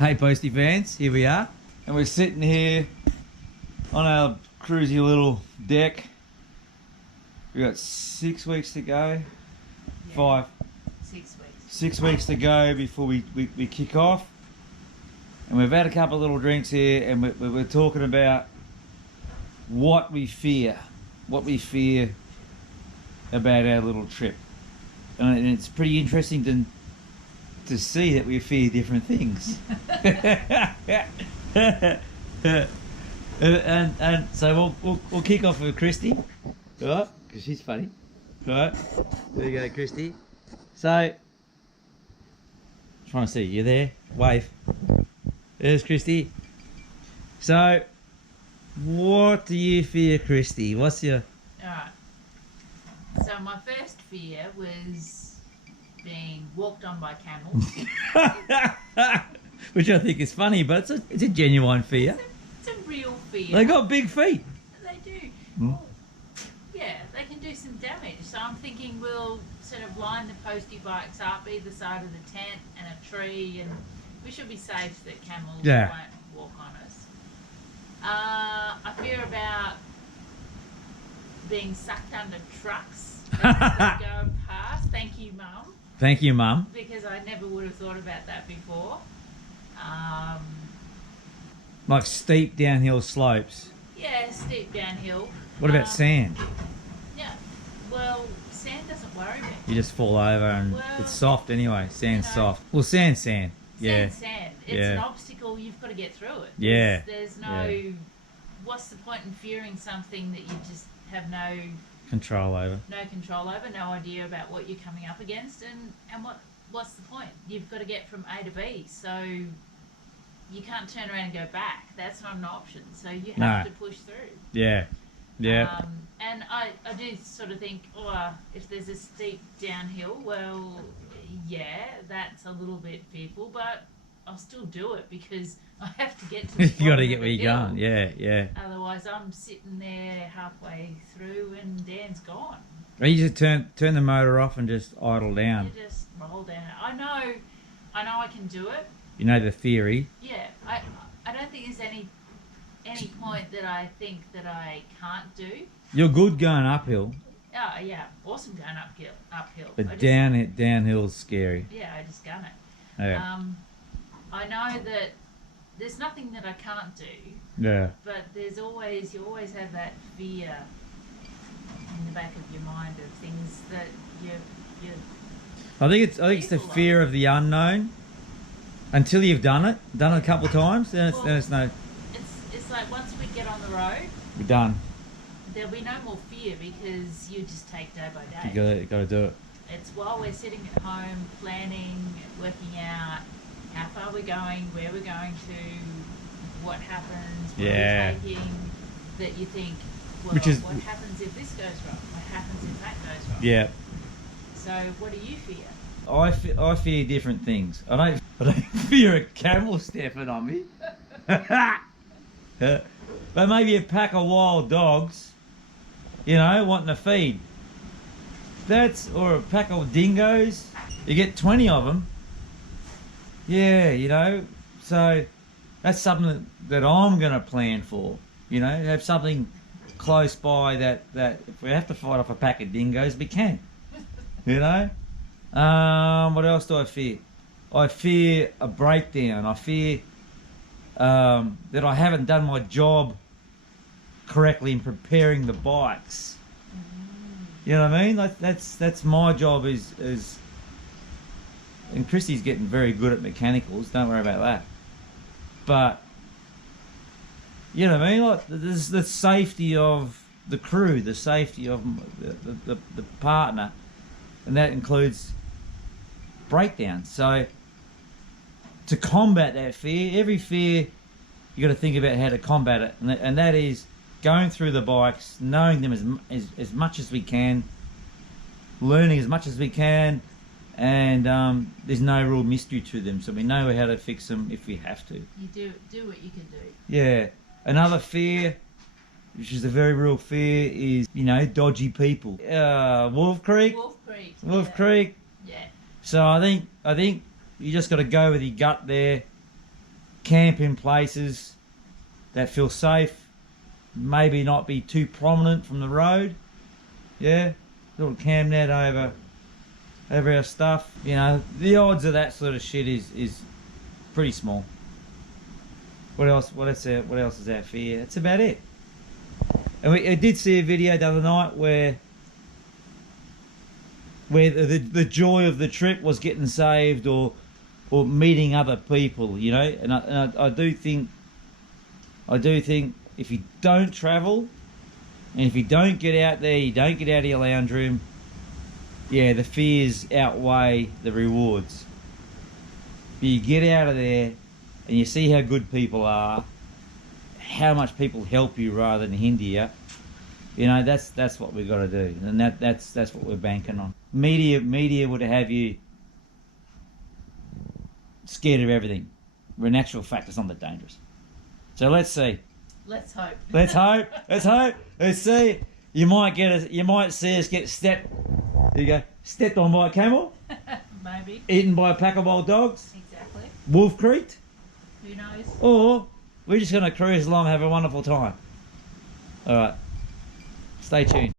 Hey Posty fans, here we are, and we're sitting here on our cruisy little deck. We've got 6 weeks to go. Yeah. 5. 6 weeks. 6 weeks to go before we kick off. And we've had a couple of little drinks here, and we're talking about what we fear about our little trip. And it's pretty interesting to see that we fear different things. and so we'll kick off with Christy, right? Because she's funny, right? There you go, Christy. So, trying to see you there. Wave. There's Christy. So, what do you fear, Christy? What's your? All right. So my first fear was being walked on by camels. Which I think is funny, but it's a genuine fear. It's a real fear. They got big feet. They do. Hmm? Yeah, they can do some damage. So I'm thinking we'll sort of line the postie bikes up either side of the tent and a tree, and we should be safe that camels won't walk on us. I fear about being sucked under trucks as they go past. Thank you, Mum. Thank you, Mum. Because I never would have thought about that before. Like steep downhill slopes. Yeah, steep downhill. What about sand? Yeah, well, sand doesn't worry me. You just fall over and it's soft anyway. Sand's soft. Well, sand's sand. Yeah. Sand. It's an obstacle. You've got to get through it. Yeah. There's no. What's the point in fearing something that you just have no control over? No control over. No idea about what you're coming up against, and what's the point? You've got to get from A to B, so you can't turn around and go back. That's not an option. So you have to push through. Yeah. Yeah. And I do sort of think, if there's a steep downhill, well, yeah, that's a little bit fearful, but I'll still do it because I have to get to the you got to get where you're going. Yeah, yeah. Otherwise, I'm sitting there halfway through and Dan's gone. Or you just turn the motor off and just idle down. You just roll down. I know I can do it. You know the theory. Yeah, I don't think there's any point that I think that I can't do. You're good going uphill. Oh yeah, awesome going uphill. But downhill's scary. Yeah, I just gun it. Yeah. I know that there's nothing that I can't do. Yeah. But you always have that fear in the back of your mind of things that you. I think it's the fear of the unknown. Until you've done it a couple of times, then it's no. It's like once we get on the road, we're done. There'll be no more fear because you just take day by day. You got to do it. It's while we're sitting at home planning, working out how far we're going, where we're going to, what happens, what we're taking, that you think, well, what happens if this goes wrong? What happens if that goes wrong? Yeah. So what do you fear? I fear different things. I don't fear a camel stepping on me. But maybe a pack of wild dogs, wanting to feed. Or a pack of dingoes. You get 20 of them. Yeah, so that's something that I'm going to plan for. Have something close by that if we have to fight off a pack of dingoes, we can. What else do I fear? I fear a breakdown. I fear that I haven't done my job correctly in preparing the bikes. You know what I mean? That's my job is and Christy's getting very good at mechanicals, don't worry about that. But you know what I mean? Like there's the safety of the crew, the safety of the partner, and that includes breakdowns. So to combat that fear, every fear you got to think about how to combat it, and that is going through the bikes, knowing them as much as we can, learning as much as we can, and there's no real mystery to them, so we know how to fix them if we have to. You do what you can do. Yeah. Another fear, which is a very real fear, is dodgy people. Wolf Creek. Wolf Creek. Yeah. So I think you just got to go with your gut there, camp in places that feel safe, maybe not be too prominent from the road. Yeah, little cam net over our stuff. You know, the odds of that sort of shit is pretty small. What else? What else is our fear? That's about it. And I did see a video the other night where the joy of the trip was getting saved or meeting other people, you know. And I do think if you don't travel and if you don't get out there, you don't get out of your lounge room, yeah, the fears outweigh the rewards. But you get out of there and you see how good people are, how much people help you rather than hinder you. You know, that's what we've got to do, and that's what we're banking on. Media would have you scared of everything. Where in actual fact, it's not that dangerous. So let's see. Let's hope. Let's hope. Let's hope. Let's see. You might see us get stepped on by a camel. Maybe. Eaten by a pack of wild dogs. Exactly. Wolf Creek. Who knows? Or we're just going to cruise along and have a wonderful time. All right. Stay tuned.